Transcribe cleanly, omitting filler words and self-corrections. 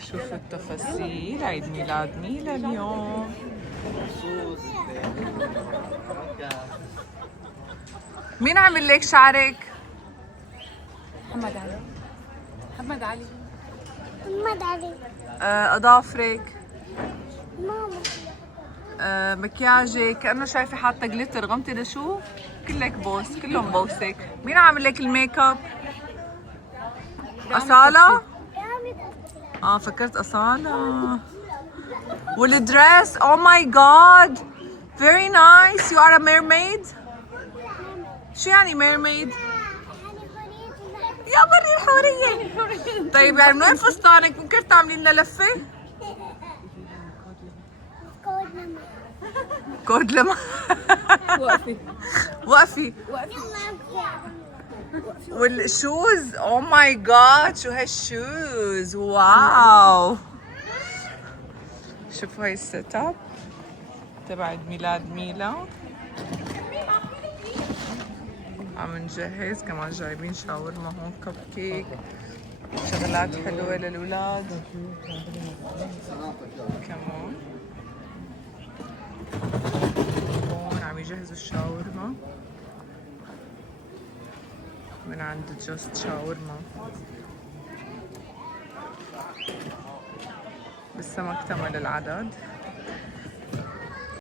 شوفوا التفاصيل، عيد ميلاد ميلا اليوم. مين عمل لك شعرك؟ محمد علي. محمد علي. محمد علي. أظافرك؟ ماما. مكياجك كأنه شايفة حاطة جليتر، غمتي لشو؟ كلك بوس، كلهم بوسك. مين عامل لك الميك اب؟ أصالة؟ فكرت أصالة. والدريس oh my god very nice. you are a mermaid. شو يعني mermaid؟ يا بري الحورية. طيب يعني من وين فستانك؟ ممكن تعملي لنا لفة؟ كود لما وقفي وقفي. والشوز او ماي جاد، شو هالشوز، واو. شوفوا هاي السيت اب تبع عيد ميلاد ميلا. عم نجهز كمان، جايبين شاورما هون، كب كيك، شغلات حلوة للأولاد كمان. هون عم يجهزوا الشاورما من عند جاست شاورما. لسه ما اكتمل العدد.